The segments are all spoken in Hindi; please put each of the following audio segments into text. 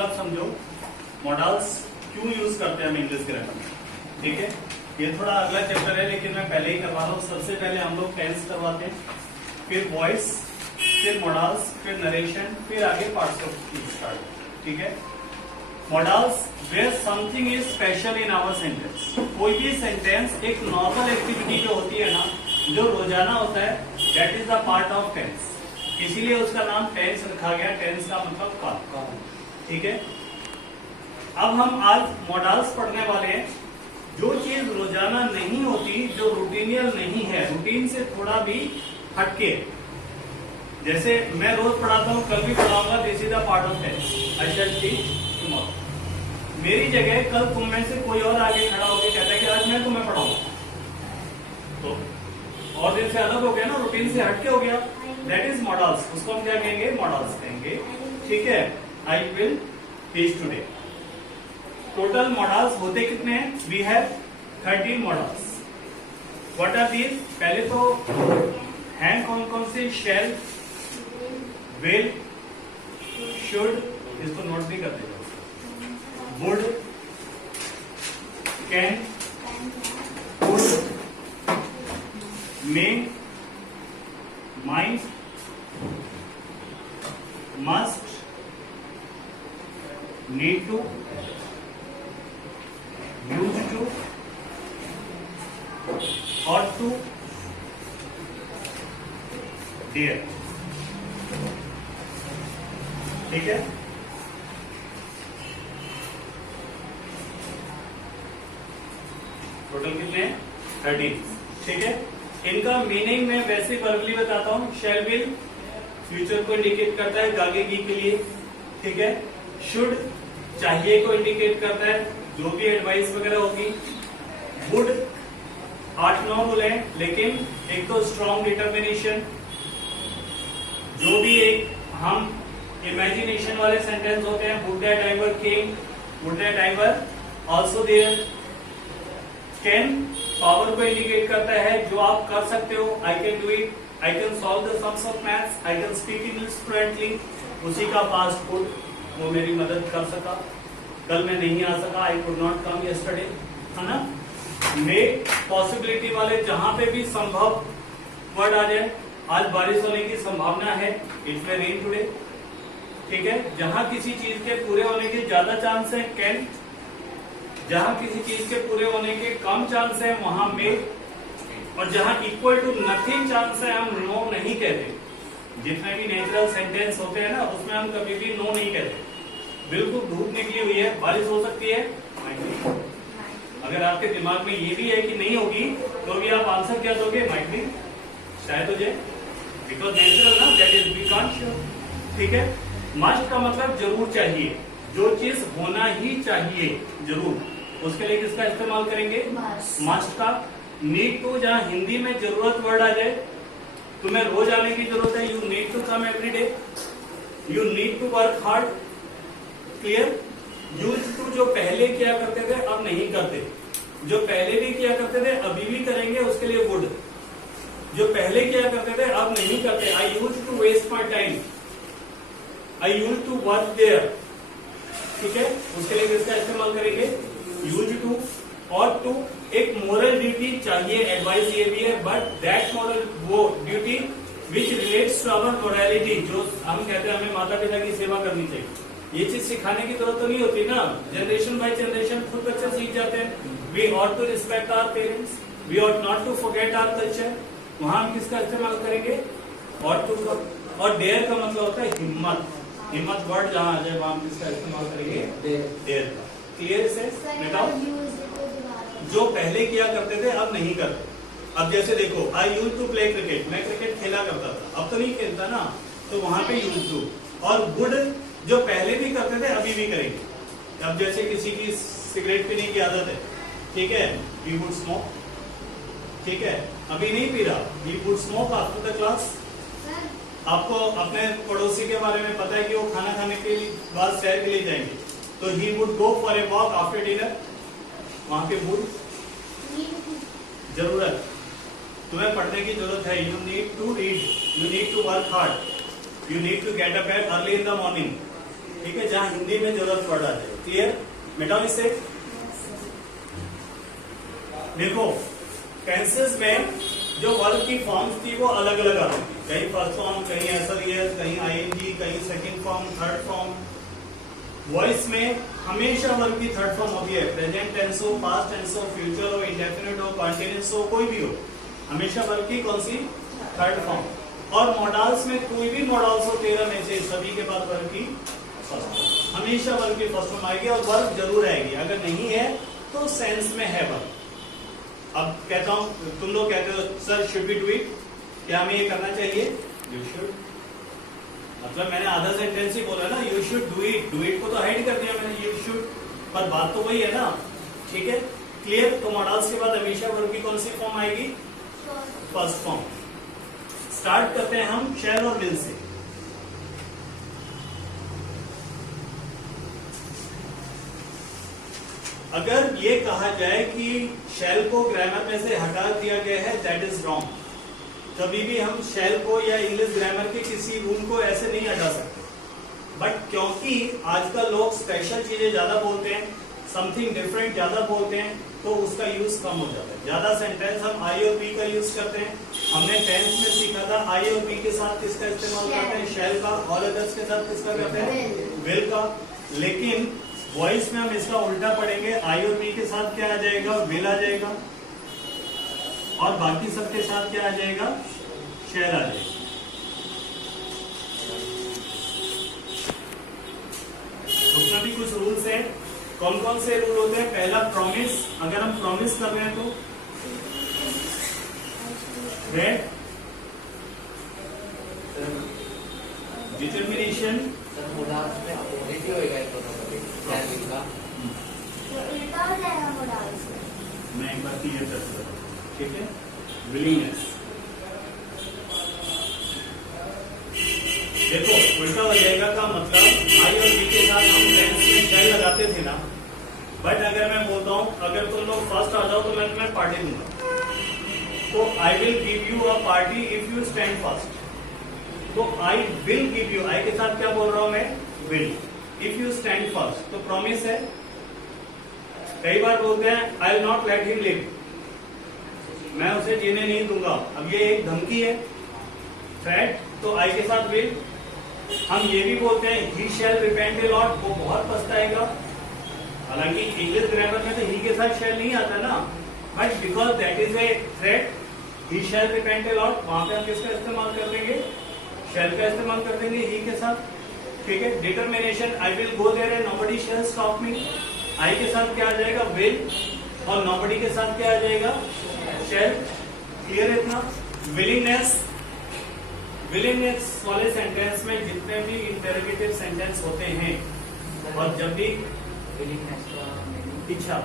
मतलब समझो मॉडल्स क्यों यूज करते हैं हम इंग्लिश ग्रामर में, ठीक है। ये थोड़ा अगला चैप्टर है लेकिन मैं पहले ही करवा रहा हूँ। सबसे पहले हम लोग टेंस करवाते हैं, फिर वॉइस, फिर मॉडल्स, फिर नरेशन, फिर आगे पार्ट्स ऑफ स्पीच स्टार्ट, ठीक है। Modals where something is special in our sentence. कोई भी सेंटेंस एक नॉर्मल एक्टिविटी जो होती है ना, जो रोजाना होता है, that is the part of tense. इसीलिए उसका नाम टेंस रखा गया। टेंस का मतलब काल, ठीक है। अब हम आज मॉडल्स पढ़ने वाले हैं। जो चीज रोजाना नहीं होती, जो रूटीनियल नहीं है, रूटीन से थोड़ा भी हटके, जैसे मैं रोज पढ़ाता हूँ, कल भी पढ़ाऊंगा, this is the part of tense, I shall teach tomorrow. मेरी जगह कल तुम में से कोई और आगे खड़ा होकर कहता है कि आज मैं तुम्हें पढ़ाऊंगा, तो और दिन से अलग हो गया ना, रूटीन से हटके हो गया, दैट इज मॉडल्स। उसको हम क्या कहेंगे? मॉडल्स कहेंगे, ठीक है। I will teach today. Total modals होते कितने हैं? We have 13 modals. What are these? पहले तो हैं कौन कौन से? शैल, विल, शुड, इसको नोट भी कर देगा, would, can, could, may, might, must, need to, use to, ought to, dare, ठीक है। टोटल कितने हैं? 13, ठीक है। इनका मीनिंग मैं वैसे वर्बली बताता हूं। शैल विल फ्यूचर को इंडिकेट करता है, आगेगी के लिए, ठीक है। शुड चाहिए को इंडिकेट करता है, जो भी एडवाइस वगैरह होगी। वुड 8-9 रूल है, लेकिन एक तो स्ट्रॉन्ग डिटर्मिनेशन, जो भी एक हम इमेजिनेशन वाले सेंटेंस होते हैं, would that I were king, would that I were also there. Can power को इंडिकेट करता है, जो आप कर सकते हो, I can do it, I can solve the sums of maths, I can speak English fluently. उसी का पास्ट कुड, वो मेरी मदद कर सका, कल मैं नहीं आ सका, I could not come yesterday, है ना। मे पॉसिबिलिटी वाले, जहां पे भी संभव वर्ड आ जाए। आज बारिश होने की संभावना है, इट मे रेन टुडे, ठीक है। जहां किसी चीज के पूरे होने के ज्यादा चांस है, कैन। जहां किसी चीज के पूरे होने के कम चांस है, वहां मे। और जहां इक्वल टू नथिंग चांस है, हम नो नहीं कहते। जितने भी नेचुरल सेंटेंस होते हैं ना, उसमें हम कभी भी नो नहीं कहते। बिल्कुल धूप निकली हुई है, बारिश हो सकती है, अगर आपके दिमाग में ये भी है कि नहीं होगी, तो भी आप आंसर क्या दोगे? माइट बी, शायद हो जाए, बिकॉज नेचुरल ना, that is we can't sure, ठीक है। मस्ट का मतलब जरूर चाहिए, जो चीज होना ही चाहिए जरूर, उसके लिए किसका इस्तेमाल करेंगे? मस्ट का। नीड टू, जहां हिंदी में जरूरत वर्ड आ जाए, तुम्हें रोज आने की जरूरत है, you need to come every day, you need to work hard, clear. Use to, जो पहले किया करते थे अब नहीं करते, जो पहले भी किया करते थे अभी भी करेंगे, उसके लिए वुड। जो पहले किया करते थे अब नहीं करते, I use to waste my time, I use to work there, ठीक है। उसके लिए किसका इस्तेमाल करेंगे? Use to. और टू, एक मोरल ड्यूटी चाहिए, एडवाइस ये भी है, बट दैट मोरल, वो duty which relates to our morality, जो हम कहते हैं हमें माता पिता की सेवा करनी चाहिए। ये चीज सिखाने की जरूरत तो नहीं होती ना, जनरेशन बाय जनरेशन खुद बच्चे सीख जाते हैं। We ought to respect our parents, we ought not to forget our culture. वहां हम किसका इस्तेमाल करेंगे? ऑट टू का। और डेयर का मतलब होता है हिम्मत। हिम्मत वर्ड जहां आ जाए वहां हम किसका इस्तेमाल करेंगे? डेयर का। क्लियर से बेटा? जो पहले किया करते थे अब नहीं करते। अब जैसे देखो, आई यूज टू प्ले क्रिकेट, मैं क्रिकेट खेला करता था, अब तो नहीं खेलता ना, तो वहां पे यूज टू। और वुड, जो पहले भी करते थे अभी भी करेंगे। अब जैसे किसी की सिगरेट पीने की आदत है, ठीक है, वी वुड स्मोक, ठीक है, अभी नहीं पी रहा, we would smoke after the class. आपको अपने पड़ोसी के बारे में पता है कि वो खाना खाने के बाद सैर के लिए जाएंगे, तो he would go for a walk after dinner. वहां पे वुड जरूरत, तुम्हें पढ़ने की जरूरत है, you need to read, you need to work hard, you need to get up early in the morning, ठीक है, जहां हिंदी में जरूरत पड़ रहा है। क्लियर, मिटाओ इसे। देखो टेंसेस में जो वर्ब की फॉर्म्स थी वो अलग अलग आती थी, कहीं फर्स्ट फॉर्म, कहीं एसएलईएस, कहीं आईएनजी, कहीं second form, third form. Voice में हमेशा वर्ब की थर्ड फॉर्म होती है, प्रेजेंट टेंस हो, पास्ट टेंस हो, फ्यूचर हो, इंडेफिनिट हो, कॉन्टिन्यूअस हो, कोई भी हो, हमेशा वर्ब की कौन सी, थर्ड फॉर्म। और मॉडल्स में कोई भी मॉडल्स हो 13 में से, सभी के बाद वर्ब की फर्स्ट, हमेशा वर्ब की फर्स्ट फॉर्म आएगी और वर्ब जरूर आएगी। अगर नहीं है तो सेंस में है वर्ब। अब कहता हूं, तुम लोग कहते हो sir should we do it, क्या हमें ये करना चाहिए? You should. मतलब मैंने आधा सेंटेंस ही बोला ना, you should do it. Do it को तो हाइड कर दिया मैंने, यू शुड, पर बात तो वही है ना। ठीक है, क्लियर। तो मॉडल्स के बाद हमेशा वर्ब की कौन सी फॉर्म आएगी? First form. स्टार्ट करते हैं हम शैल और विल से। अगर ये कहा जाए कि शैल को ग्रामर में से हटा दिया गया है, दैट इज रॉन्ग। कभी भी हम शैल को या इंग्लिश ग्रामर के किसी रूल को ऐसे नहीं हटा सकते। बट क्योंकि आजकल लोग स्पेशल चीजें ज्यादा बोलते हैं, समथिंग डिफरेंट ज्यादा बोलते हैं, तो उसका यूज कम हो जाता है। ज्यादा सेंटेंस हम आई और बी का यूज करते हैं। हमने टेंस में सीखा था आई और बी के साथ किसका इस्तेमाल करते हैं? शैल का। ऑल अदर्स के साथ किसका करते हैं? विल का। लेकिन वॉइस में हम इसका उल्टा पढ़ेंगे, आई और बी के साथ क्या आ जाएगा? विल आ जाएगा, और बाकी सबके साथ क्या आ जाएगा? शैल आ जाएगा। उसमें भी कुछ रूल्स हैं। कौन कौन से रूल होते हैं? पहला प्रॉमिस, अगर हम प्रॉमिस कर रहे हैं तो डिटर्मिनेशन, मैं एक बार क्लियर कर सकता हूँ, ठीक है। विलिंगनेस, देखो उल्टा हो जाएगा का मतलब आई और बी के साथ हम टेंस में शैल लगाते थे ना, बट अगर मैं बोलता हूँ अगर तुम लोग फर्स्ट आ जाओ तो मैं तुम्हें पार्टी दूंगा, तो I will give you a party if you stand first. तो आई विल गिव यू, आई के साथ क्या बोल रहा हूं मैं? Will. If you stand first, तो प्रॉमिस है। कई बार बोलते हैं I will not let him live, मैं उसे जीने नहीं दूंगा। अब ये एक धमकी है, थ्रेट, तो आई के साथ विल। हम ये भी बोलते हैं ही शैल रिपेंट ए लॉट, वो बहुत पछताएगा। हालांकि इंग्लिश ग्रामर में तो ही के साथ शैल नहीं आता ना, but because that is a threat, he shall repent a lot, वहां पे हम किसका इस्तेमाल कर देंगे? शैल का इस्तेमाल कर देंगे ही के साथ। ठीक है। Determination, I will go there and nobody shall stop me, I के साथ क्या आ जाएगा? विल, और नोबडी के साथ क्या आ जाएगा? शैल। क्लियर है इतना? विलिंगनेस, विलिंगनेस वाले सेंटेंस में जितने भी इंटरोगेटिव सेंटेंस होते हैं, और जब भी इच्छा,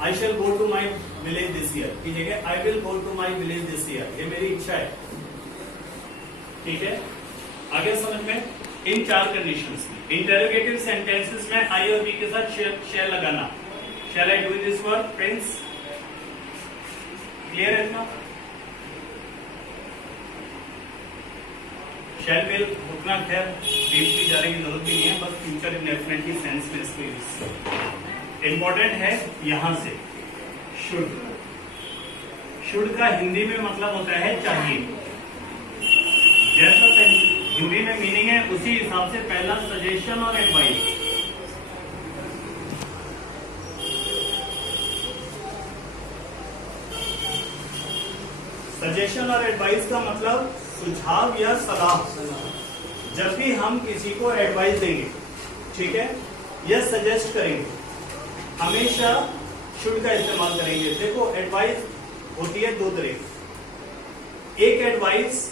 I shall go to my village this year की जगह I will go to my village this year, ये मेरी इच्छा है। ठीक है, आगे समझ में। इन 4 कंडीशंस में इंटरोगेटिव सेंटेंसेस में आई और बी के साथ शैल लगाना। Shall I do this work Prince? Clear है इतना? शैल विल उतना खैर डीपली जाने की जरूरत भी नहीं है, बस फ्यूचर इंडेफिनिटली सेंस में इसको यूज इंपॉर्टेंट है। यहां से शुड, शुड का हिंदी में मतलब होता है चाहिए। जैसा हिंदी में मीनिंग है उसी हिसाब से पहला सजेशन और एडवाइस। सजेशन और एडवाइस का मतलब सुझाव या सलाह। जब भी हम किसी को एडवाइस देंगे, ठीक है, या सजेस्ट करेंगे, हमेशा शुड का इस्तेमाल करेंगे। देखो एडवाइस होती है 2 तरह की। एक एडवाइस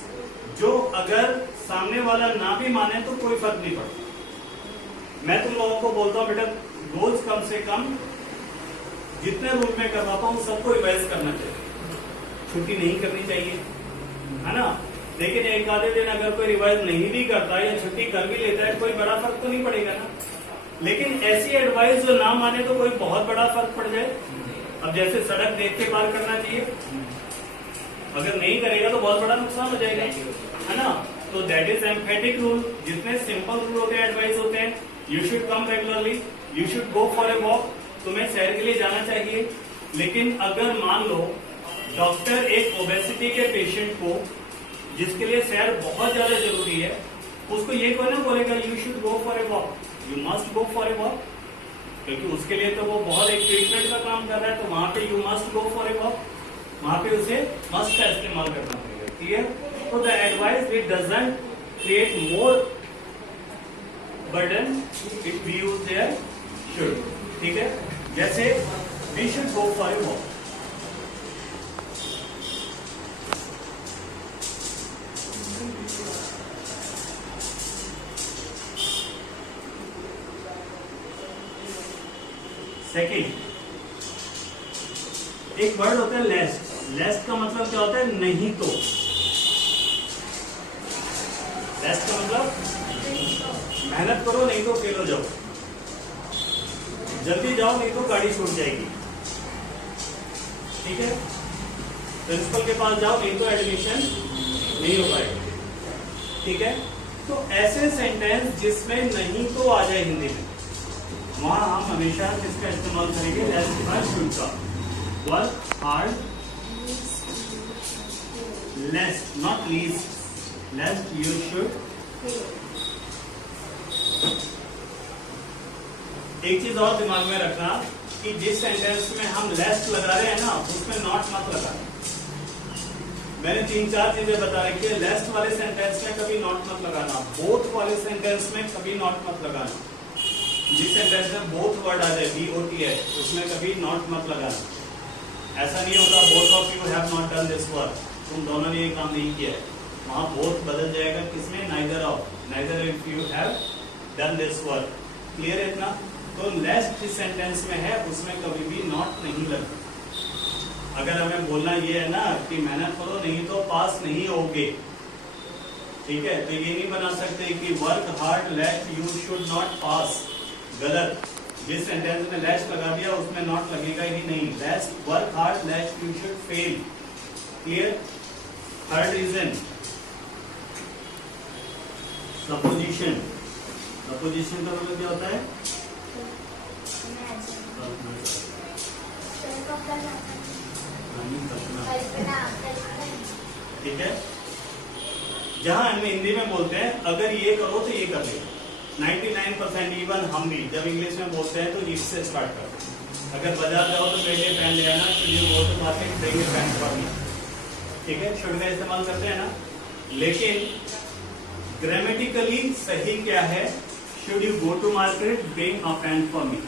जो अगर सामने वाला ना भी माने तो कोई फर्क नहीं पड़ता। मैं तुम लोगों को बोलता हूं बेटा रोज कम से कम जितने रूल में करवाता हूं सबको रिवाइज करना चाहिए, छुट्टी नहीं करनी चाहिए, है ना। लेकिन एक आधे दिन अगर कोई रिवाइज नहीं भी करता या छुट्टी कर भी लेता है, कोई बड़ा फर्क तो नहीं पड़ेगा ना। लेकिन ऐसी एडवाइस जो ना माने तो कोई बहुत बड़ा फर्क पड़ जाए। अब जैसे सड़क देख के पार करना चाहिए, अगर नहीं करेगा तो बहुत बड़ा नुकसान हो जाएगा, है ना। तो दैट इज एम्फेटिक रूल, जितने सिंपल रूल होते हैं एडवाइस होते हैं, you should come regularly, you should go for a walk, तुम्हें सैर के लिए जाना चाहिए। लेकिन अगर मान लो डॉक्टर एक ओबेसिटी के पेशेंट को, जिसके लिए सैर बहुत ज्यादा जरूरी है, उसको ये कोई ना बोलेगा you should go for a walk, you must go for a walk, क्योंकि उसके लिए तो वो बहुत एक ट्रीटमेंट का काम कर रहा है, तो वहां पे you must go for a walk, वहां पे उसे मस्ट का इस्तेमाल करना पड़ेगा। क्लियर? तो the advice it doesn't create more burden if we use there should. ठीक है, जैसे we should go for a walk, second एक वर्ड होता है लेस्ट। लेस्ट का मतलब क्या होता है? नहीं तो। लेस्ट का मतलब मेहनत करो नहीं तो फेल हो जाओ, जल्दी जाओ नहीं तो गाड़ी छूट जाएगी। ठीक है, प्रिंसिपल के पास जाओ नहीं तो एडमिशन नहीं हो पाएगा। ठीक है, तो ऐसे सेंटेंस जिसमें नहीं तो आ जाए हिंदी में, वहां हम हमेशा किसका इस्तेमाल करेंगे? लेस्ट के बाद शुड का। Work hard, lest not least, lest you should. एक चीज और दिमाग में रखना कि जिस सेंटेंस में हम लेस्ट लगा रहे हैं ना, उसमें नॉट मत लगाना। मैंने 3-4 चीजें बता रखी है। लेस्ट वाले सेंटेंस में कभी नॉट मत लगाना, बोथ वाले सेंटेंस में कभी नॉट मत लगाना। जिस सेंटेंस में बोथ वर्ड आ जाए BOTH, उसमें कभी नॉट मत लगाना। ऐसा नहीं होता both of you have not done this work, तुम दोनों ने ये काम नहीं किया है, वहां बोथ बदल जाएगा किसमें? Neither of, neither if you have done this work. Clear है इतना? तो लेस्ट जिस सेंटेंस में है उसमें कभी भी नॉट नहीं लगता। अगर हमें बोलना ये है ना कि मेहनत करो नहीं तो पास नहीं होगे, ठीक है, तो ये नहीं बना सकते कि work hard lest you should not pass. गलत। जिस सेंटेंस में लेस्ट लगा दिया उसमें नॉट लगेगा ही नहीं। Lest work hard lest you should fail. Clear? Third reason supposition. Supposition का मतलब क्या होता है? ठीक है, जहां हम हिंदी में बोलते हैं अगर ये करो तो ये कर लेगा। 99% इवन हम भी जब इंग्लिश में बोलते हैं तो इससे स्टार्ट करते हैं। अगर बाजार जाओ तो पहले पेन ले आना, should you go to market, देंगे पेन फॉर मी। ठीक है, शुड का इस्तेमाल करते हैं ना। लेकिन ग्रामेटिकली सही क्या है? Should you go to market, bring a pen for me.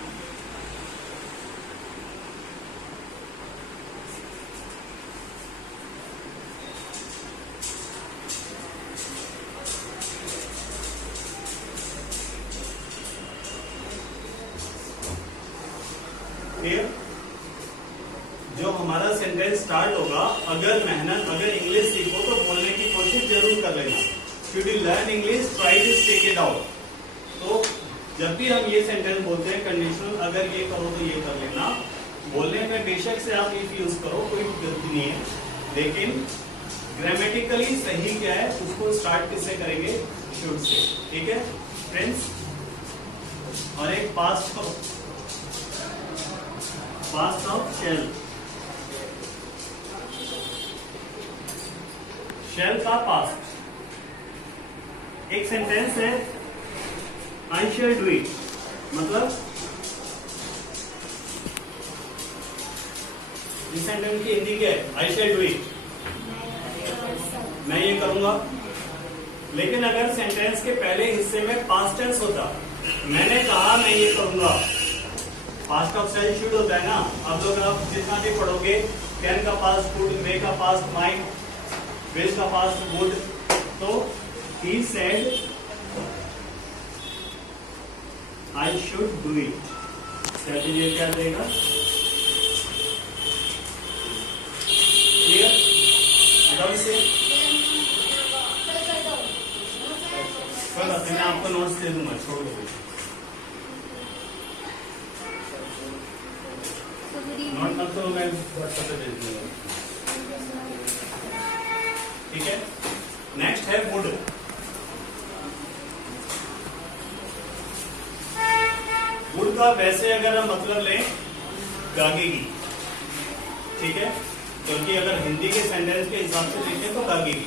जो हमारा सेंटेंस स्टार्ट होगा, अगर मेहनत, अगर इंग्लिश सीखो तो बोलने की कोशिश जरूर कर लेना। Should you learn English, try to speak it out. तो जब भी हम ये सेंटेंस बोलते हैं कंडीशनल, अगर ये करो तो ये कर लेना। बोलने में बेशक से आप इफ यूज करो, कोई गलती नहीं है, लेकिन ग्रामेटिकली सही क्या है उसको स्टार्ट किससे करेंगे? Should say. ठीक है फ्रेंड्स? और एक पास्ट ऑफ शेल। शेल का पास्ट। एक सेंटेंस है आई शैल डू इट, मतलब इस सेंटेंस की हिंदी क्या है? आई शैल डू इट, मैं ये करूंगा। लेकिन अगर सेंटेंस के पहले हिस्से में पास्ट टेंस होता, मैंने कहा मैं ये करूंगा, पास्ट ऑफ शेल शुड होता है ना। आप लोग आप जितना भी पढ़ोगे, कैन का पास्ट कुड, मे का पास्ट माइट, विल का पास्ट वुड, तो he said I should do it. Strategy क्या देगा? क्लियर? बताओ इसे। मैं आपको नोट्स दे दूंगा, छोड़ दो। नोट मत करो, मैं व्हाट्सएप पे भेज दूंगा। ठीक है, नेक्स्ट है वुड। वुड का वैसे अगर हम मतलब लें गागेगी, ठीक है, क्योंकि अगर हिंदी के सेंटेंस के हिसाब से देखें तो गागेगी,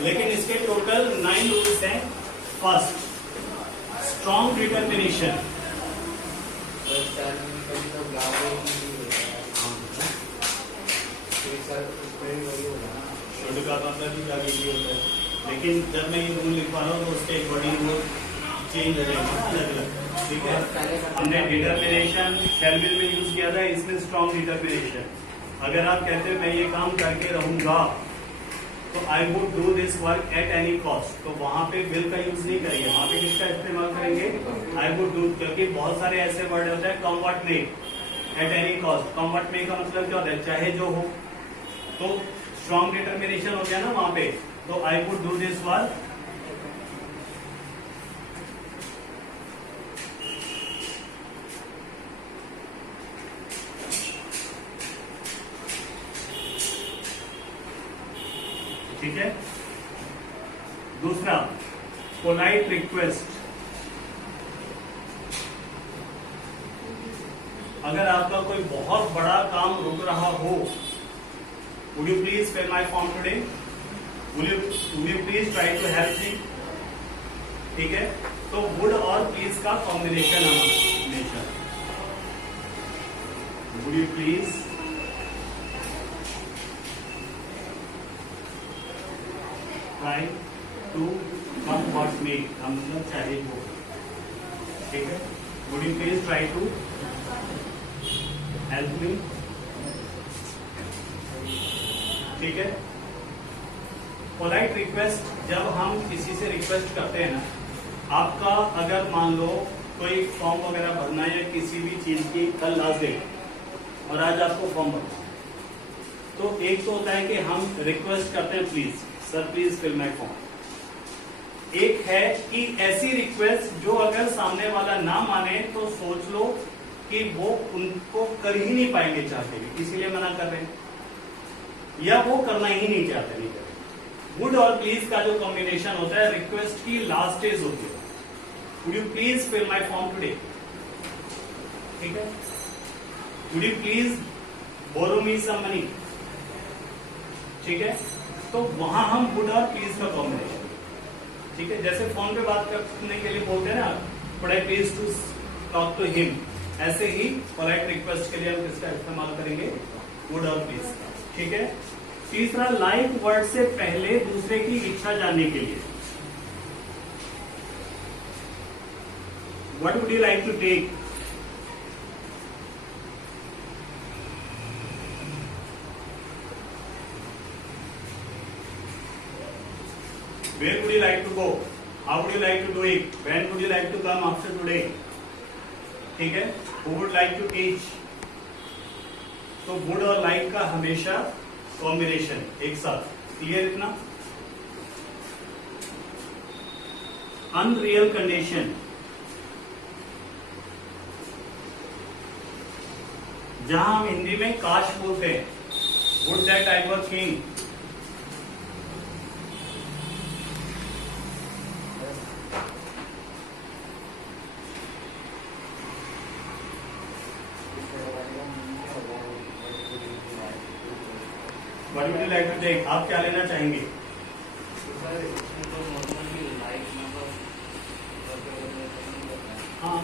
लेकिन इसके टोटल 9 रूल्स हैं। First, strong determination. शुड का मतलब ही गागेगी होता है, लेकिन जब मैं ये रूल लिख पा रहा हूँ तो उसके अकॉर्डिंग वो चेंज हो जाएगा अलग अलग, ठीक है। हमने डिटर्मिनेशन शैल विल में यूज किया था, इसमें स्ट्रॉन्ग डिटर्मिनेशन। अगर आप कहते हैं मैं ये काम करके रहूंगा तो I would do this work at any cost, तो वहां पे विल का यूज नहीं करेंगे, वहां पे किसका इस्तेमाल करेंगे, आई वुड डू, क्योंकि बहुत सारे ऐसे वर्ड होते हैं come what may, at any cost. Come what may का मतलब क्या होता है, चाहे जो हो, तो स्ट्रॉन्ग डिटर्मिनेशन हो गया ना वहां पे, तो I would do this work ठीक है। दूसरा, पोलाइट रिक्वेस्ट। अगर आपका कोई बहुत बड़ा काम रुक रहा हो, would you please fill my form today, would you please try to help me, ठीक है। तो वुड और प्लीज का कॉम्बिनेशन हमेशा, would you please try to come what may, मतलब चाहे वो, ठीक है। Would you please try to help me, ठीक है। पोलाइट रिक्वेस्ट, जब हम किसी से रिक्वेस्ट करते हैं ना, आपका अगर मान लो कोई फॉर्म वगैरह भरना है या किसी भी चीज की कल लास्ट डेट और आज आपको फॉर्म भरना, तो एक तो होता है कि हम रिक्वेस्ट करते हैं please sir please fill my form. एक है कि ऐसी रिक्वेस्ट जो अगर सामने वाला ना माने तो सोच लो कि वो उनको कर ही नहीं पाएंगे चाहते भी, इसीलिए मना कर रहे हैं, या वो करना ही नहीं चाहते, नहीं करते। वुड और प्लीज का जो कॉम्बिनेशन होता है रिक्वेस्ट की लास्ट स्टेज होती है, would you please fill my form today, ठीक है। Would you please borrow me some money, ठीक है। तो वहां हम वुड और प्लीज का कॉम्बिनेशन, ठीक है। जैसे फोन पे बात करने के लिए बोलते हैं ना, would I please to talk to him, ऐसे ही पोलाइट रिक्वेस्ट के लिए हम किसका इस्तेमाल करेंगे, वुड और प्लीज का, ठीक है। तीसरा, लाइक वर्ड से पहले दूसरे की इच्छा जानने के लिए, what would you like to take, where would you like to go, how would you like to do it, when would you like to come after today, ठीक है। who would like to teach, तो would और like का हमेशा कॉम्बिनेशन एक साथ, क्लियर इतना। अनरियल कंडीशन, जहां हम हिंदी में काश बोलते हैं, would that I were king, what would you like to take, आप क्या लेना चाहेंगे, हाँ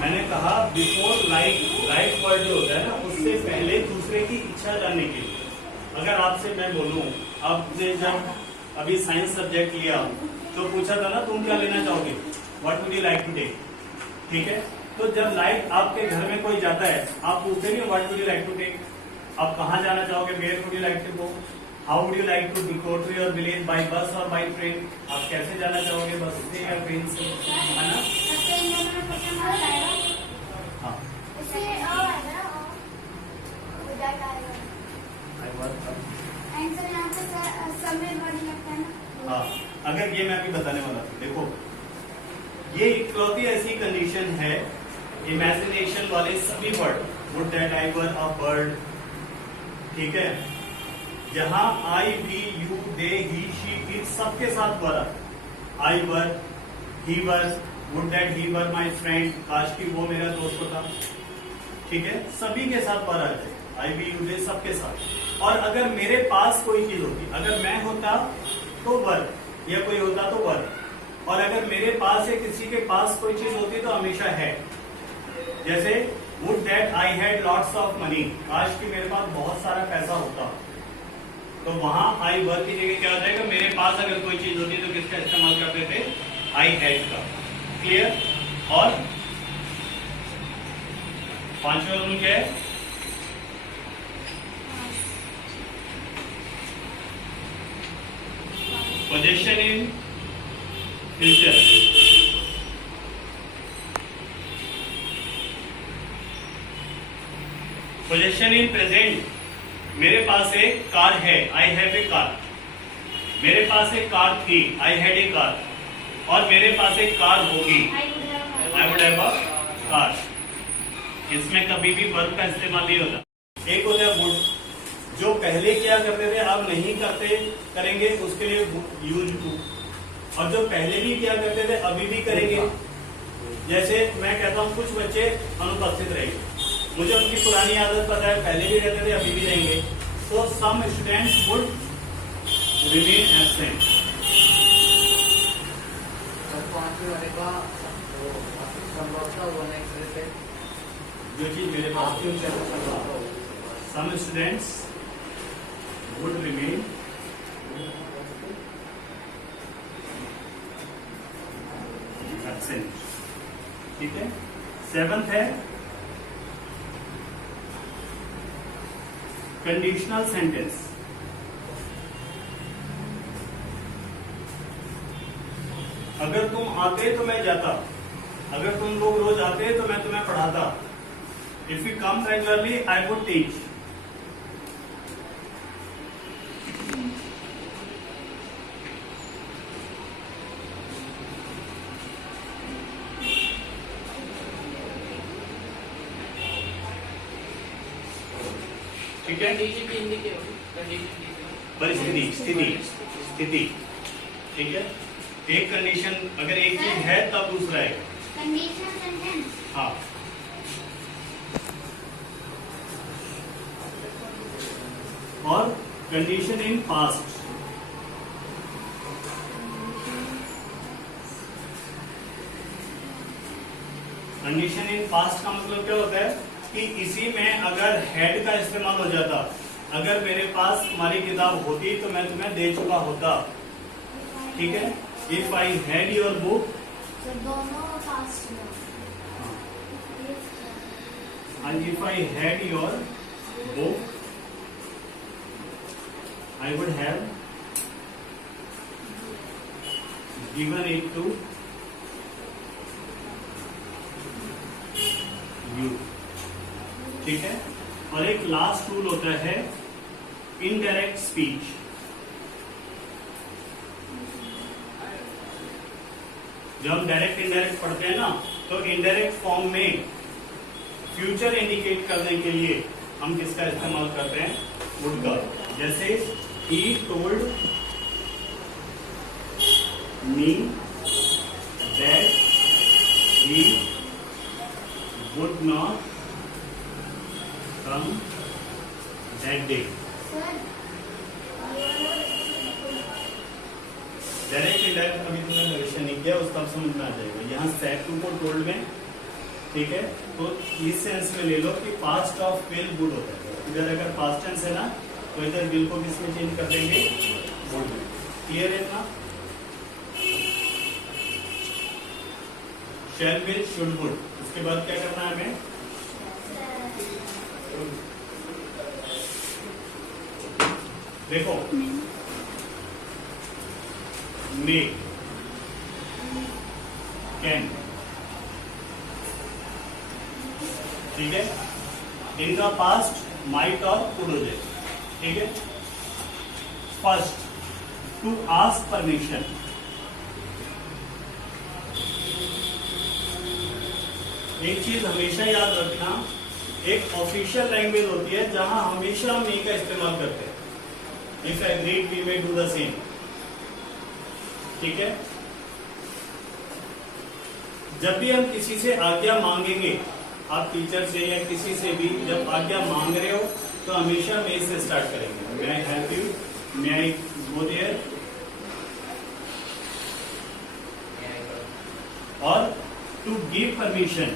मैंने कहा बिफोर लाइक वर्ड जो होता है ना, उससे पहले दूसरे की इच्छा जानने के लिए। अगर आपसे मैं बोलूं, आपने जब अभी साइंस सब्जेक्ट लिया तो पूछा था ना तुम क्या लेना चाहोगे, what would you like to take, ठीक है। तो जब लाइक आपके घर में कोई जाता है, आप पूछते नहीं what would you like to take, आप कहाँ जाना चाहोगे, where would you like to go, how would you like to go to your village, by bus और बाय ट्रेन, आप कैसे जाना चाहोगे, बस से या ट्रेन से, है ना। हाँ, अगर ये मैं अभी बताने वाला था, देखो ये इकलौती ऐसी कंडीशन है, इमेजिनेशन वाले सभी word, would that I were a bird, ठीक है, जहां I, we, you, they, he, she, it सबके साथ work, I work, he work, would that he were my friend, काश की वो मेरा दोस्त होता। ठीक है, सभी के साथ वर्क है, आई भी यूज है सबके साथ। और अगर मेरे पास कोई चीज होती, अगर मैं होता तो वर्क या कोई होता तो वर्क, और अगर मेरे पास या किसी के पास कोई चीज होती तो हमेशा है। जैसे would that I had lots of money, काश कि मेरे पास बहुत सारा पैसा होता, तो वहां आई वर्क की जगह क्या हो जाएगा, मेरे पास अगर कोई चीज होती तो किसका इस्तेमाल करते थे, आई हैड का। क्लियर। और पांचवा रूल क्या है, position in future. Position in present, मेरे पास एक कार है, आई हैव ए कार। मेरे पास एक कार थी, आई हैड ए कार। और मेरे पास एक कार होगी, I would have a car. इसमें कभी भी वर्ब का इस्तेमाल नहीं होता। एक होता है वुड, जो पहले क्या करते थे अब नहीं करते करेंगे, उसके लिए यूज टू। और जो पहले भी क्या करते थे अभी भी करेंगे। जैसे मैं कहता हूँ कुछ बच्चे अनुपस्थित रहेंगे, मुझे उनकी पुरानी आदत पता है, पहले भी रहते थे अभी भी रहेंगे, तो some students would remain absent. जो चीज मेरे पास थी उनसे some students would remain absent. ठीक है। सेवंथ है कंडीशनल सेंटेंस। अगर तुम आते तो मैं जाता, अगर तुम लोग रोज आते तो मैं तुम्हें पढ़ाता। If you come regularly I would teach. ठीक है। परिस्थिति, स्थिति, स्थिति। ठीक है। एक कंडीशन अगर एक चीज है तब दूसरा है कंडीशनल सेंटेंस। हाँ। और condition in past. Condition in past का मतलब क्या होता है कि इसी में अगर हैड का इस्तेमाल हो जाता, अगर मेरे पास तुम्हारी किताब होती तो मैं तुम्हें दे चुका होता। ठीक है। If I had your book, दोनों पास्ट में। and if I had your book, I would have given it to you। ठीक है। और एक लास्ट रूल होता है इनडायरेक्ट स्पीच। जब हम डायरेक्ट इनडायरेक्ट पढ़ते हैं ना, तो इनडायरेक्ट फॉर्म में फ्यूचर इंडिकेट करने के लिए हम किसका इस्तेमाल करते हैं, वुड का। जैसे he told me that he would not come that day। Direct indirect अभी तुमने भविष्य नहीं किया, उसका समझ में आ जाएगा। यहाँ सेड टू को टोल्ड में, ठीक है, तो इस सेंस में ले लो कि पास्ट ऑफ विल गुड होता है। इधर अगर पास्ट टेंस है ना, तो इधर विल को किसमें चेंज कर देंगे, गुड में। क्लियर है इतना। शैल विल शुड वुड, उसके बाद क्या करना है हमें, देखो मे, कैन। ठीक है। इनका पास्ट माइट और कुड हो जाए। ठीक है। First, to ask permission. एक चीज हमेशा याद रखना, एक ऑफिशियल लैंग्वेज होती है जहां हमेशा मे का इस्तेमाल करते हैं। If agreed we may do the same. ठीक है। जब भी हम किसी से आज्ञा मांगेंगे, आप टीचर से या किसी से भी जब आज्ञा मांग रहे हो तो हमेशा मे से स्टार्ट करेंगे। May I help you, may I go there, और टू गिव परमिशन।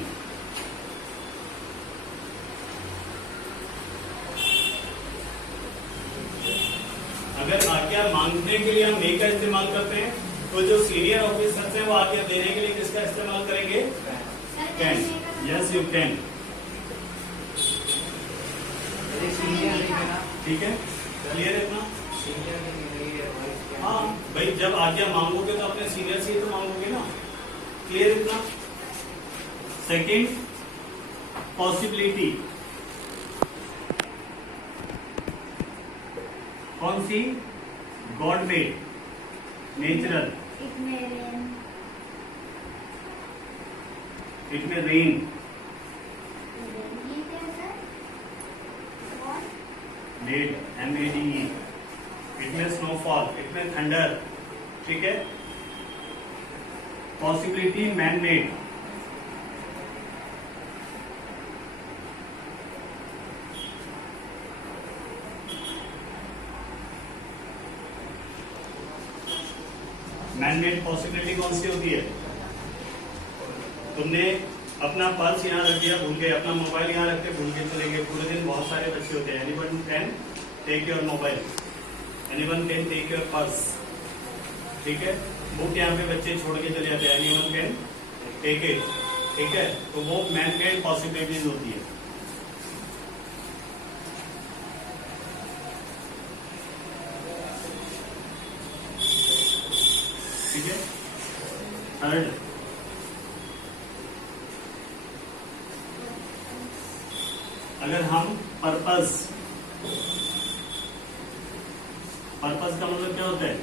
अगर आज्ञा मांगने के लिए हम मे का इस्तेमाल करते हैं तो जो सीनियर ऑफिसर्स हैं वो आज्ञा देने के लिए किसका इस्तेमाल करेंगे? कैन। Yes you can. ठीक है, क्लियर है इतना? हाँ भाई, जब आज्ञा मांगोगे तो अपने सीनियर से ही तो मांगोगे ना। क्लियर इतना? Second, possibility. कौन सी? God made, natural. It may rain. It may rain, ये कैसा? What? Made, MADE। It may snowfall, it may thunder. ठीक है। Possibility man made, man made possibility कौन सी होती है? तुमने अपना पर्स यहाँ रख दिया भूल गए, अपना मोबाइल यहाँ रख के भूल के चले गए। पूरे दिन बहुत सारे बच्चे होते हैं। Anyone can take your mobile, anyone can take your purse. ठीक है। बुक यहाँ पे बच्चे छोड़ के चले जाते हैं। Anyone can take it. ठीक है। तो वो मैन मेड पॉसिबिलिटीज होती है। ठीक है। थर्ड, अगर हम पर्पस, पर्पस का मतलब क्या होता है?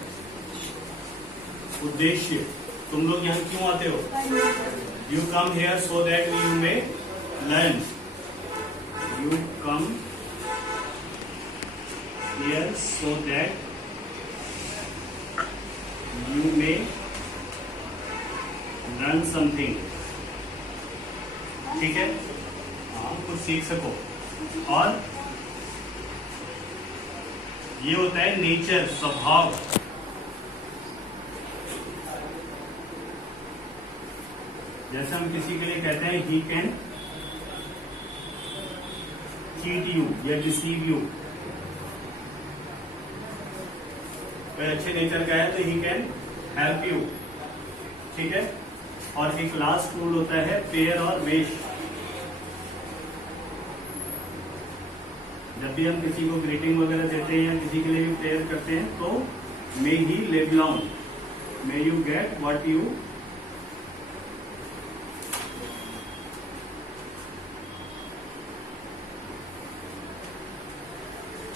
उद्देश्य। तुम लोग यहाँ क्यों आते हो? You come here so that you may learn. You come here so that you may learn something। ठीक है। हाँ, कुछ सीख सको। और ये होता है नेचर, स्वभाव। जैसे हम किसी के लिए कहते हैं he can cheat you या deceive you। कोई अच्छे नेचर का है तो ही कैन हेल्प यू। ठीक है। और एक लास्ट रूल होता है पेयर और वेश। जब भी हम किसी को ग्रीटिंग वगैरह देते हैं या किसी के लिए भी प्रेयर करते हैं तो may he live long, may you get what you.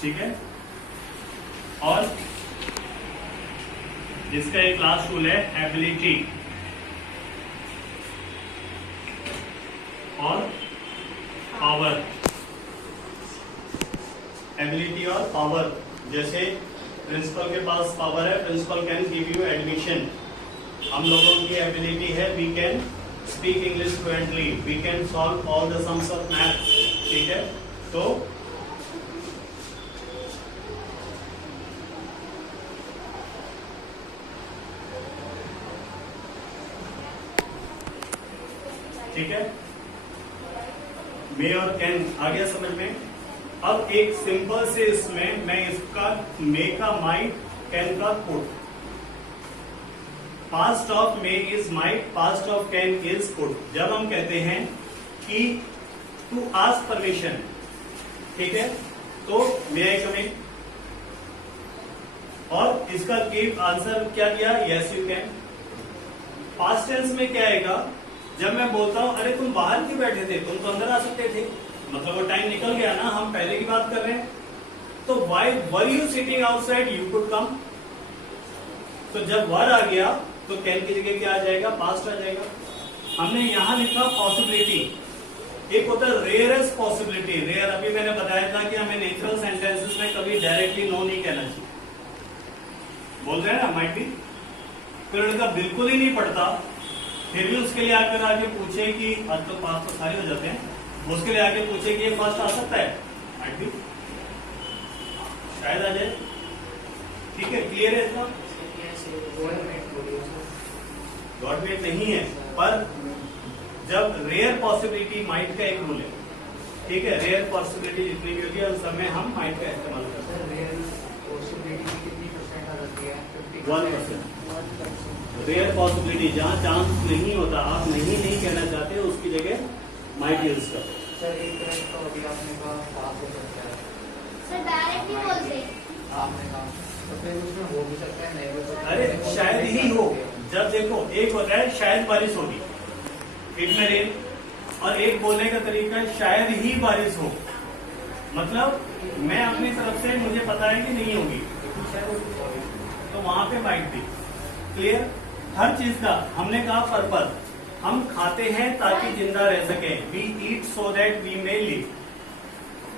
ठीक है। और इसका एक लास्ट रूल है एबिलिटी और पावर। एबिलिटी और पावर, जैसे प्रिंसिपल के पास पावर है, principal can give you admission. हम लोगों की एबिलिटी है we can speak English fluently, we can solve all the sums of maths. ठीक है। तो ठीक है। मे और कैन आ गया समझ में। अब एक सिंपल से इसमें मैं इसका मे का माइट, कैन का could. Past of May is might, past of can is could. जब हम कहते हैं कि टू आस्क परमिशन, ठीक है, तो मे आई कम इन। और इसका गिव आंसर क्या दिया? Yes you can. Past tense में क्या आएगा? जब मैं बोलता हूं अरे तुम बाहर क्यों बैठे थे, तुम तो अंदर आ सकते थे, मतलब वो टाइम निकल गया ना, हम पहले की बात कर रहे हैं। तो why were you sitting outside, you could come. तो जब वर आ गया तो कैन की जगह क्या आ जाएगा? पास्ट आ जाएगा। हमने यहां लिखा पॉसिबिलिटी। एक होता है रेयरेस्ट पॉसिबिलिटी। रेयर अभी मैंने बताया था कि हमें नेचुरल सेंटेंसेस में कभी डायरेक्टली नो नहीं कहना चाहिए। बोल रहे हैं ना, माइट बी कोई लड़का बिल्कुल ही नहीं पढ़ता, फिर भी उसके लिए आकर आगे पूछे कि आज तो पास तो सारे हो जाते हैं, उसके लिए आगे पूछे कि ये फर्स्ट आ सकता है, might be, शायद आ जाए। ठीक है, क्लियर है इतना? गवर्नमेंट नहीं है, पर जब रेयर पॉसिबिलिटी माइट का एक रूल है, ठीक है, रेयर पॉसिबिलिटी जितनी भी होती है उस समय हम माइट का इस्तेमाल करते हैं। 1%। रेयर पॉसिबिलिटी जहाँ चांस नहीं होता, आप नहीं कहना चाहते, उसकी जगह माइट यूज करते हैं। सर एक करंट तो अभी आपने कहा पास हो सकता है, सर डायरेक्ट नहीं बोलते। आपने कहा तो फिर उसमें हो भी सकता है, नहीं हो सकता है। अरे शायद ही हो, जब देखो एक होता है शायद बारिश होगी, इट में रेन, और एक बोलने का तरीका है शायद ही बारिश हो, मतलब मैं अपनी तरफ से मुझे पता है कि नहीं होगी, तो वहां पे माइट भी। क्लियर? हर चीज का हमने कहा पर्पज, हम खाते हैं ताकि जिंदा रह सके, we eat so that we may live,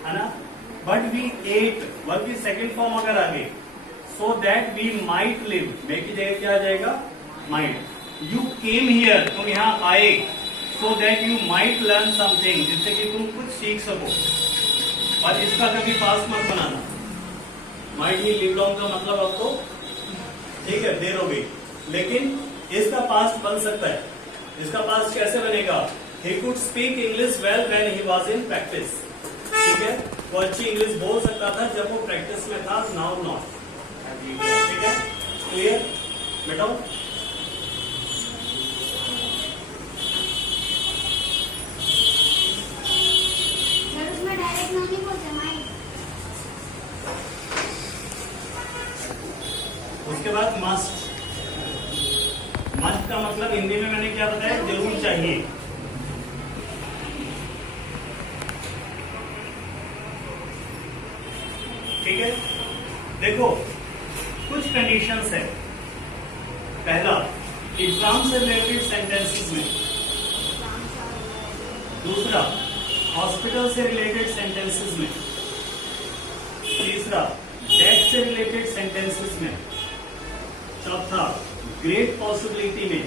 है ना, बट वी एट वर्ब की सेकेंड फॉर्म अगर आगे, so that we might live, may की जगह क्या आ जाएगा, माइट। यू केम हियर, तुम यहाँ आए, so that you might learn something, जिससे कि तुम कुछ सीख सको, और इसका कभी पास मत बनाना। माइट ही लिव लॉन्ग का मतलब आपको ठीक है देर हो गई, लेकिन इसका पास्ट बन सकता है। इसका पास्ट कैसे बनेगा? He could speak English well when he was in practice, ठीक है, वो अच्छी इंग्लिश बोल सकता था जब वो प्रैक्टिस में था, नाउ नॉट, ठीक है, क्लियर बेटा? सर उसमें डायरेक्ट नहीं बोलते माइट। उसके बाद मस्ट। मस्ट का मतलब हिंदी में मैंने क्या बताया, जरूर चाहिए। ठीक है, देखो कुछ कंडीशंस है। पहला, एग्जाम से रिलेटेड सेंटेंसेस में। दूसरा, हॉस्पिटल से रिलेटेड सेंटेंसेस में। तीसरा, डेथ से रिलेटेड सेंटेंसेस में। चौथा, ग्रेट पॉसिबिलिटी में।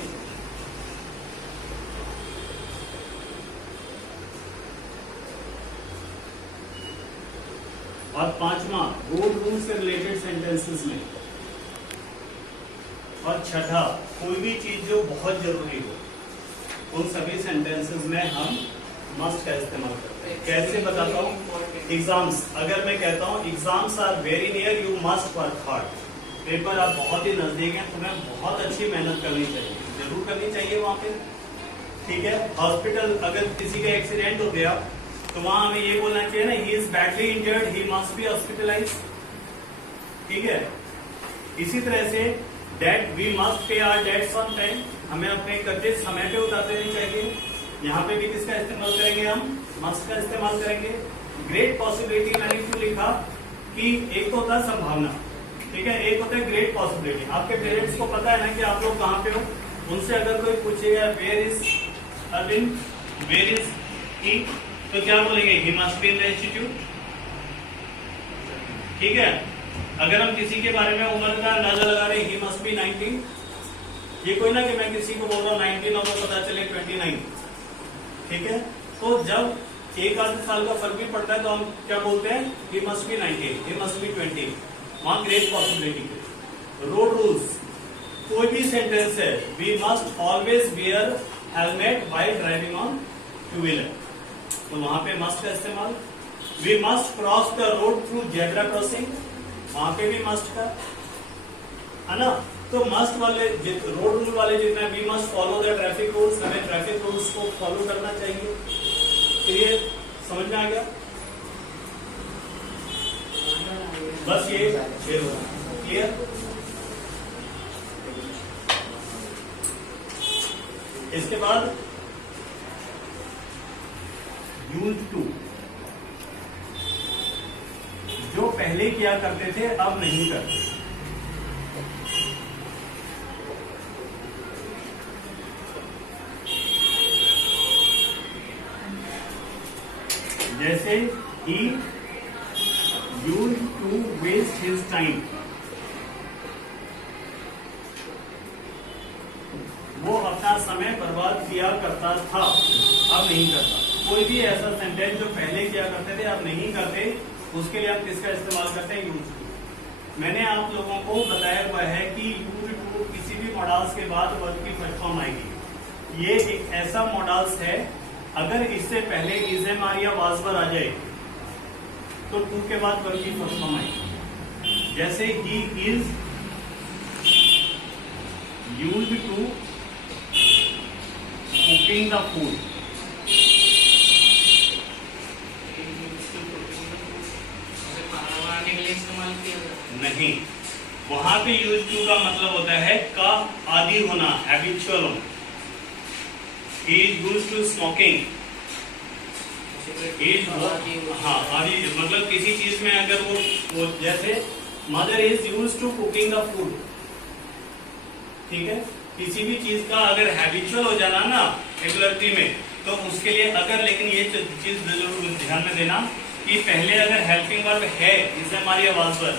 और पांचवा, रोड रूल से रिलेटेड सेंटेंसेस में। और छठा, कोई भी चीज जो बहुत जरूरी हो, उन सभी सेंटेंसेस में हम मस्ट का इस्तेमाल करते हैं। कैसे बताता हूँ? एग्जाम्स, अगर मैं कहता हूँ exams are very near, you must work hard, paper आप बहुत ही नजदीक हैं, तुम्हें बहुत अच्छी मेहनत करनी चाहिए, जरूर करनी चाहिए वहां पे, ठीक है। हॉस्पिटल, अगर किसी का एक्सीडेंट हो गया तो वहां हमें ये बोलना चाहिए ना, he is badly injured, he must be hospitalise, ठीक है। इसी तरह से debt, we must pay our debts on time, हमें अपने कर्जे समय पे उतार देने चाहिए। यहाँ पे भी किसका इस्तेमाल करेंगे हम? मस्ट का इस्तेमाल करेंगे। ग्रेट पॉसिबिलिटी मैंने क्यों लिखा कि एक तो होता है संभावना, ठीक है, एक होता है ग्रेट पॉसिबिलिटी। आपके पेरेंट्स को पता है ना कि आप लोग कहाँ पे हो, उनसे अगर कोई पूछेगा where is Arvind, where is he, तो क्या बोलेंगे? He must be in the institute, ठीक है। अगर हम किसी के बारे में उम्र का अंदाजा लगा रहे, ही मस्ट बी 19, ये कोई ना कि मैं किसी को बोल रहा हूँ 19 और वो पता चले 29, ठीक है। तो जब एक आध साल का फर्क भी पड़ता है तो हम क्या बोलते हैं? ही मस्ट बी 19, ही मस्ट बी 20, वहां ग्रेट पॉसिबिलिटी। रोड रूल्स, कोई भी सेंटेंस है, we must always wear helmet while driving on two wheeler, तो वहां पे मस्ट का इस्तेमाल। We must cross the road through zebra crossing, वहां पे भी मस्ट का, है ना। तो मस्ट वाले रोड रूल वाले जितना, we must follow the traffic rules, हमें ट्रैफिक रूल्स को फॉलो करना चाहिए। क्लियर? समझ में आ गया? बस ये क्लियर। इसके बाद यूज टू, जो पहले किया करते थे अब नहीं करते। जैसे he used to waste his time, समय बर्बाद किया करता था, अब नहीं करता। कोई भी ऐसा सेंटेंस जो पहले किया करते थे अब नहीं करते, उसके लिए आप किसका इस्तेमाल करते हैं? Use to. मैंने आप लोगों को बताया हुआ है कि यूज टू किसी भी मॉडल्स के बाद वर्ब की फर्स्ट फॉर्म आएगी। ये एक ऐसा मॉडल्स है, अगर इससे पहले इज एम आर या वाज वर आ जाए तो टू के बाद वर्ब की फर्स्ट फॉर्म आएगी। जैसे he is used to cooking the food, नहीं, वहां पे यूज टू का मतलब होता है का आदि होना, हैबिचुअल होना। He is use to smoking, हाँ आदि मतलब किसी चीज में अगर वो जैसे mother is use to cooking the food, ठीक है। किसी भी चीज का अगर हैबिचुअल हो जाना ना रेगुलरिटी में, तो उसके लिए अगर, लेकिन ये चीज जरूर ध्यान में देना कि पहले अगर हेल्पिंग वर्ब है इज एम आर या वाज वर,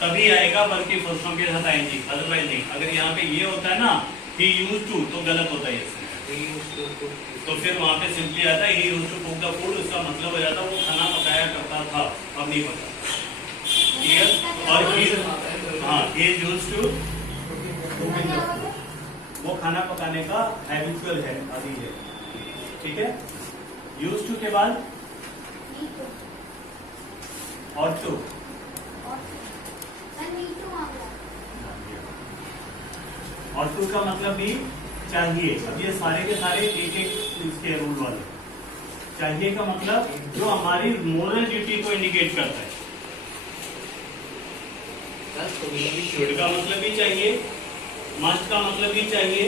तभी आएगा वर्ब की फर्स्ट फॉर्म के साथ आएंगी, अदरवाइज नहीं। अगर यहाँ पे ये होता है ना ही यूज टू, तो गलत होता है ये, तो फिर वहां पे सिंपली आता है he use to cook the food, उसका मतलब हो जाता है वो खाना पकाया करता था, अब नहीं पका। क्लियर? और ही इज यूज टू, वो खाना पकाने का हैबिचुअल है, आदि है, ठीक है। यूज टू के बाद और टू, और टू का मतलब भी चाहिए। अब ये सारे के सारे एक एक इसके रूल वाले। चाहिए का मतलब जो हमारी मोरल ड्यूटी को इंडिकेट करता है। शुड का मतलब भी चाहिए, मस्ट का मतलब भी चाहिए,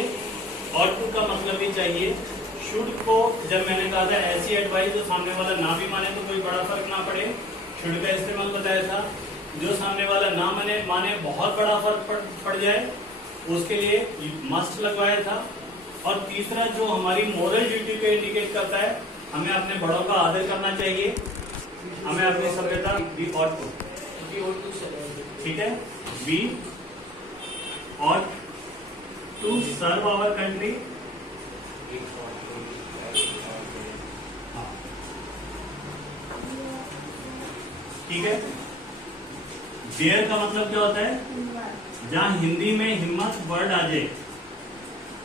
और टू का मतलब भी चाहिए। शुड को जब मैंने कहा था ऐसी एडवाइस जो सामने वाला ना भी माने तो कोई बड़ा फर्क ना पड़े, शुड का इस्तेमाल बताया था। जो सामने वाला ना माने बहुत बड़ा फर्क पड़ जाए, उसके लिए मस्ट लगवाया था। और तीसरा जो हमारी मोरल ड्यूटी को इंडिकेट करता है, हमें अपने बड़ों का आदर करना चाहिए, हमें अपनी सभ्यता बी और टू, ठीक है, बी और टू सर्व आवर कंट्री। ठीक है। डेयर का मतलब क्या होता है? जहां हिंदी में हिम्मत वर्ड आ जाए,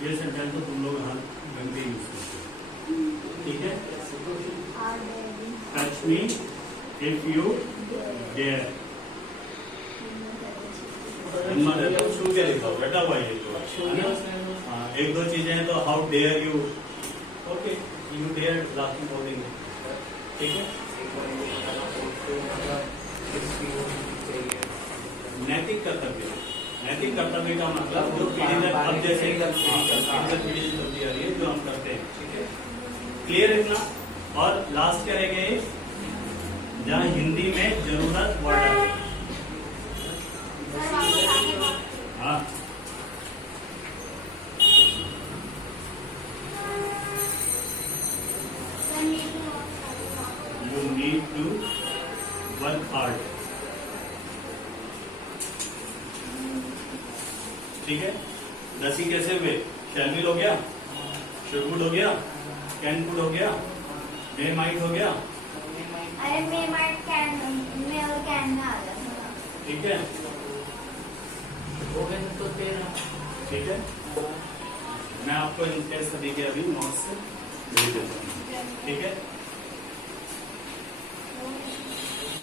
ये सेंटेंस तो तुम लोग हर घंटे यूज करते हो, ठीक है। Touch me if you dare. हिम्मत है तो छू के लिखो बेटा, हुआ ये तो हाँ, एक दो चीजें हैं तो how dare you, okay, you dare laughing बोलेंगे, ठीक है। नैतिक कर्तव्य, नैतिक कर्तव्य का मतलब जो पीढ़ी दर अब जैसे पीढ़ी चलती आ रही है जो हम करते हैं, ठीक है, क्लियर इतना। और लास्ट क्या रह गए? जहाँ हिंदी में जरूरत वर्ड है, हाँ, you need to work hard, ठीक है। 10 ही कैसे हुए? शैल विल हो गया, शुड वुड हो गया, कैन कुड हो गया, मे माइट हो गया, अरे मे माइट कैन में और कैन में आ जाता, ठीक है, हो गए तो 13, ठीक है। मैं आपको इनके सभी के अभी नोट्स